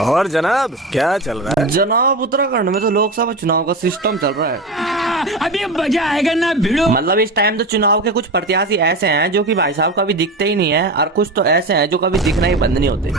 और जनाब क्या चल रहा है? जनाब उत्तराखंड में तो लोकसभा चुनाव का सिस्टम चल रहा है। अभी मजा आएगा ना भिड़ो। मतलब इस टाइम तो चुनाव के कुछ प्रत्याशी ऐसे हैं जो कि भाई साहब कभी दिखते ही नहीं है, और कुछ तो ऐसे हैं जो कभी दिखना ही बंद नहीं होते।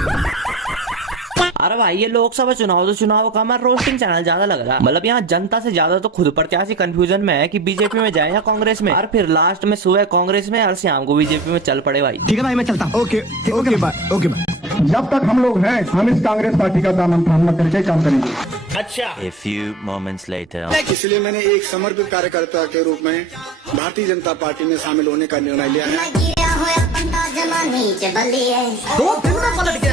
अरे भाई ये लोकसभा चुनाव तो चुनाव का हमारा रोस्टिंग चैनल ज्यादा लग रहा है। मतलब यहाँ जनता से ज्यादा तो खुद प्रत्याशी कंफ्यूजन में है कि बीजेपी में जाए या कांग्रेस में, और फिर लास्ट में सुबह कांग्रेस में और शाम को बीजेपी में चल पड़े भाई। ठीक है भाई मैं चलता हूँ। Okay okay bye okay bye. जब तक हम लोग हैं हम इस कांग्रेस पार्टी का दामन थामना करके काम करेंगे। A few moments later. इसलिए मैंने एक समर्पित कार्यकर्ता के रूप में भारतीय जनता पार्टी में शामिल होने का निर्णय लिया है।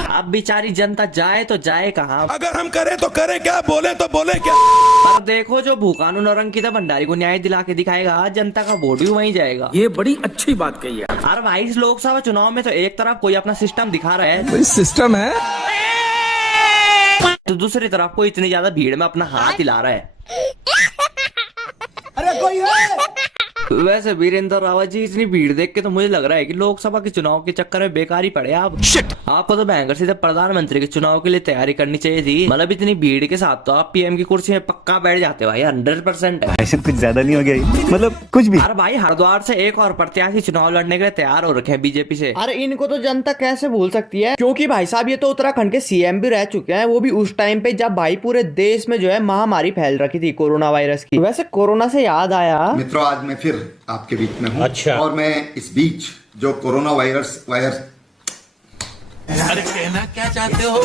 अब बेचारी जनता जाए तो जाए कहाँ? अगर हम करें तो करें क्या, बोले तो बोले क्या? पर देखो जो भूकानून औरंकिता भंडारी को न्याय दिला के दिखाएगा, जनता का वोट भी वहीं जाएगा। ये बड़ी अच्छी बात कही है। अरे भाई इस लोकसभा चुनाव में तो एक तरफ कोई अपना सिस्टम दिखा रहा है, कोई सिस्टम है तो दूसरी तरफ कोई इतनी ज्यादा भीड़ में अपना हाथ हिला रहा है। अरे कोई है? वैसे वीरेंद्र रावत जी इतनी भीड़ देख के तो मुझे लग रहा है कि लोकसभा के चुनाव के चक्कर में बेकार ही पड़े आप। आपको तो भयंकर सीधे प्रधानमंत्री के चुनाव के लिए तैयारी करनी चाहिए थी। मतलब इतनी भीड़ के साथ तो आप पीएम की कुर्सी में पक्का बैठ जाते भाई, 100%। ऐसे कुछ ज्यादा नहीं हो गया, मतलब कुछ भी। अरे भाई हरिद्वार से एक और प्रत्याशी चुनाव लड़ने के लिए तैयार हो रखे हैं बीजेपी से। अरे इनको तो जनता कैसे भूल सकती है, क्योंकि भाई साहब ये तो उत्तराखंड के सीएम भी रह चुके हैं, वो भी उस टाइम पे जब भाई पूरे देश में जो है महामारी फैल रखी थी कोरोना वायरस की। वैसे कोरोना से याद आया मित्रों, आज मैं फिर आपके बीच में हूँ। अच्छा। और मैं इस बीच जो कोरोना वायरस अरे कहना क्या चाहते हो?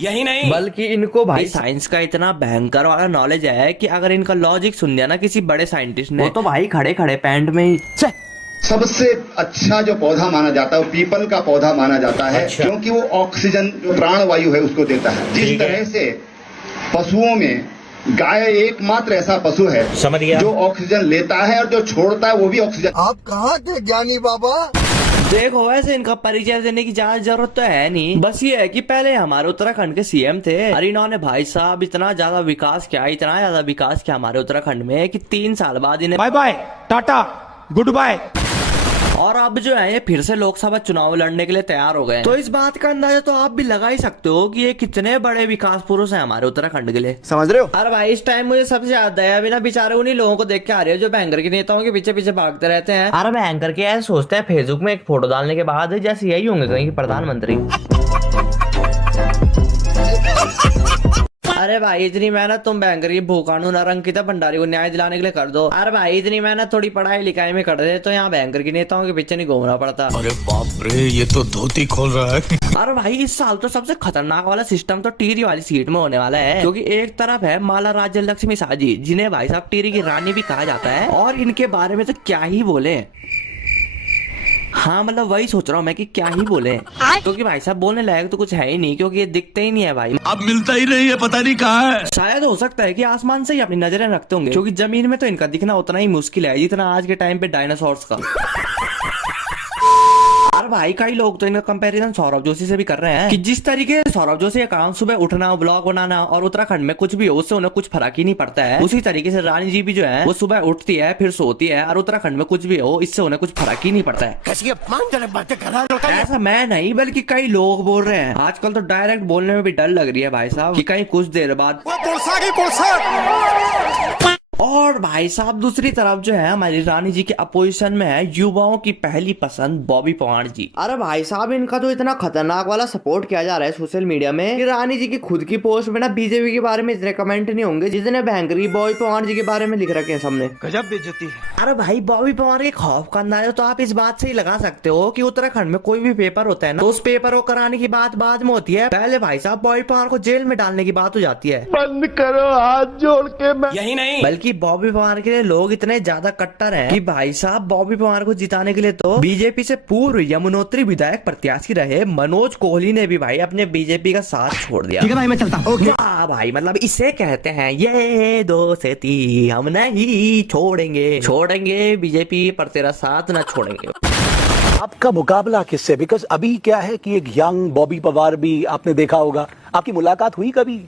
यही नहीं बल्कि इनको भाई साइंस का इतना भयंकर वाला नॉलेज है कि अगर इनका लॉजिक सुन लिया ना किसी बड़े साइंटिस्ट ने, वो तो भाई खड़े खड़े पैंट में ही सबसे अच्छा जो पौधा माना जाता है वो पीपल का पौधा माना जाता है। अच्छा। क्योंकि वो ऑक्सीजन जो प्राणवायु है उसको देता है। जिस तरह से पशुओं में गाय एकमात्र ऐसा पशु है समझ गया, जो ऑक्सीजन लेता है और जो छोड़ता है वो भी ऑक्सीजन। आप कहाँ के ज्ञानी बाबा? देखो वैसे इनका परिचय देने की ज्यादा जरूरत तो है नहीं, बस ये है कि पहले हमारे उत्तराखंड के सीएम थे और इन्होंने भाई साहब इतना ज्यादा विकास किया हमारे उत्तराखंड में कि 3 साल बाद इन्हें बाय बाय टाटा गुड बाय। और अब जो है ये फिर से लोकसभा चुनाव लड़ने के लिए तैयार हो गए। तो इस बात का अंदाजा तो आप भी लगा ही सकते हो कि ये कितने बड़े विकास पुरुष हैं हमारे उत्तराखंड के लिए। समझ रहे हो? अरे भाई इस टाइम मुझे सबसे ज्यादा दया भी ना बेचारे उन्हीं लोगों को देख के आ रही है जो बैंकर के नेताओं के पीछे पीछे भागते रहते हैं। अरे बैंकर के ऐसे सोचते हैं फेसबुक में एक फोटो डालने के बाद जैसे यही होंगे कहीं प्रधानमंत्री। अरे भाई इतनी मेहनत तुम बैंकर की भूकानून औरंकिता भंडारी को न्याय दिलाने के लिए कर दो। अरे भाई इतनी मेहनत थोड़ी पढ़ाई लिखाई में कर दे तो यहाँ बैंकर के नेताओं के पीछे नहीं घूमना पड़ता। अरे बाप रे, ये तो धोती खोल रहा है। अरे भाई इस साल तो सबसे खतरनाक वाला सिस्टम तो टिहरी वाली सीट में होने वाला है, क्योंकि एक तरफ है माला राज्य लक्ष्मी साजी जिन्हें भाई साहब टिहरी की रानी भी कहा जाता है, और इनके बारे में तो क्या ही बोले। हाँ मतलब वही सोच रहा हूँ मैं कि क्या ही बोले, क्योंकि भाई साहब बोलने लायक तो कुछ है ही नहीं, क्योंकि ये दिखते ही नहीं है भाई। अब मिलता ही नहीं है, पता नहीं कहाँ है। शायद हो सकता है कि आसमान से ही अपनी नजरें रखते होंगे, क्योंकि जमीन में तो इनका दिखना उतना ही मुश्किल है जितना आज के टाइम पे डायनासोर्स का। अरे भाई कई लोग तो इनका कंपैरिजन सौरभ जोशी से भी कर रहे हैं कि जिस तरीके से सौरभ जोशी का काम सुबह उठना, ब्लॉग बनाना और उत्तराखंड में कुछ भी हो उससे उन्हें कुछ फर्क ही नहीं पड़ता है, उसी तरीके से रानी जी भी जो है वो सुबह उठती है फिर सोती है और उत्तराखंड में कुछ भी हो इससे उन्हें कुछ फर्क ही नहीं पड़ता है। कैसी अपमानजनक बातें कर रहा है? ऐसा मैं नहीं बल्कि कई लोग बोल रहे हैं। आजकल तो डायरेक्ट बोलने में भी डर लग रही है भाई साहब कि कहीं कुछ देर बाद। और भाई साहब दूसरी तरफ जो है हमारी रानी जी के अपोजिशन में है युवाओं की पहली पसंद बॉबी पवार जी। अरे भाई साहब इनका तो इतना खतरनाक वाला सपोर्ट किया जा रहा है सोशल मीडिया में कि रानी जी की खुद की पोस्ट में ना बीजेपी के बारे में इतने कमेंट नहीं होंगे जितने भयंकर की बॉबी पवार जी के बारे में लिख रखे हैं सबने। गजब बेइज्जती है। अरे भाई बॉबी पवार के खौफ का अंदाजा तो आप इस बात से ही लगा सकते हो कि उत्तराखंड में कोई भी पेपर होता है ना तो उस पेपर को कराने की बात बाद में होती है, पहले भाई साहब बॉबी पवार को जेल में डालने की बात हो जाती है। बंद करो हाथ जोड़ के। यही नहीं बल्कि बॉबी पवार के लिए लोग इतने ज्यादा कट्टर हैं कि भाई साहब बॉबी पवार को जिताने के लिए तो बीजेपी से पूर्व यमुनोत्री विधायक प्रत्याशी रहे मनोज कोहली ने भी भाई अपने बीजेपी का साथ छोड़ दिया। ठीक है भाई मैं चलता हूँ। हाँ भाई मतलब इसे कहते हैं ये दोस्ती हम नहीं छोड़ेंगे बीजेपी पर तेरा साथ ना छोड़ेंगे। आपका मुकाबला किससे? बिकॉज अभी क्या है कि एक यंग बॉबी पवार भी आपने देखा होगा, आपकी मुलाकात हुई कभी?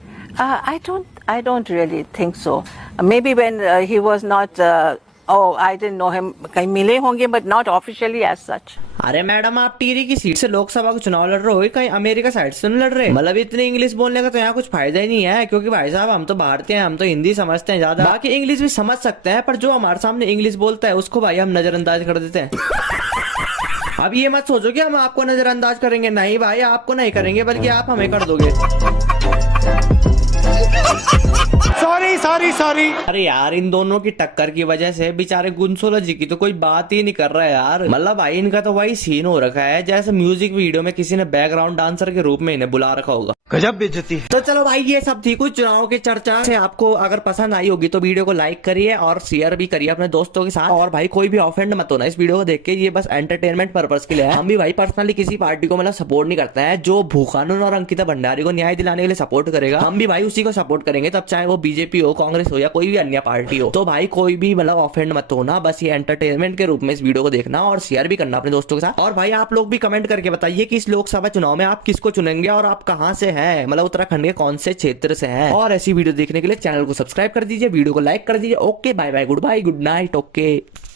I don't really think so. Maybe when he was not Oh, I didn't know him. कहीं मिले होंगे, but not officially as such. अरे मैडम, आप टिहरी की सीट से लोकसभा का चुनाव लड़ रहे हो, कहीं अमेरिका साइड से नहीं लड़ रहे? मतलब इतनी इंग्लिश बोलने का तो यहाँ कुछ फायदा ही नहीं है, क्योंकि भाई साहब हम तो भारतीय हैं, हम तो हिंदी समझते हैं ज्यादा, बाकी इंग्लिश भी समझ सकते हैं, पर जो हमारे सामने इंग्लिश बोलता है उसको भाई हम नजरअंदाज कर देते हैं। अब ये मत सोचो कि हम आपको नजरअंदाज करेंगे, नहीं भाई, आपको नहीं करेंगे, बल्कि आप हमें कर दोगे। सॉरी। अरे यार, इन दोनों की टक्कर की वजह से बेचारे गुनसोला जी की तो कोई बात ही नहीं कर रहा है यार। मतलब भाई इनका तो वही सीन हो रखा है जैसे म्यूजिक वीडियो में किसी ने बैकग्राउंड डांसर के रूप में इन्हें बुला रखा होगा। गजब बेइज्जती है। तो चलो भाई, ये सब थी कुछ चुनाव की चर्चा से। आपको अगर पसंद आई होगी तो वीडियो को लाइक करिए और शेयर भी करिए अपने दोस्तों के साथ। और भाई कोई भी ऑफेंड मत होना इस वीडियो को देख के, ये बस एंटरटेनमेंट पर्पस के लिए है। हम भी भाई पर्सनली किसी पार्टी को मतलब सपोर्ट नहीं करते हैं। जो भूखानून और अंकिता भंडारी को न्याय दिलाने के लिए सपोर्ट करेगा, हम भी भाई उसी को सपोर्ट करेंगे, तब चाहे वो बीजेपी हो, कांग्रेस हो या कोई भी अन्य पार्टी हो। तो भाई कोई भी मतलब ऑफेंड मत होना, बस ये एंटरटेनमेंट के रूप में इस वीडियो को देखना और शेयर भी करना अपने दोस्तों के साथ। और भाई आप लोग भी कमेंट करके बताइए कि इस लोकसभा चुनाव में आप किसको चुनेंगे और आप कहां से हैं, मतलब उत्तराखंड के कौन से क्षेत्र से हैं। और ऐसी वीडियो देखने के लिए चैनल को सब्सक्राइब कर दीजिए, वीडियो को लाइक कर दीजिए। Okay, bye bye, good night, okay.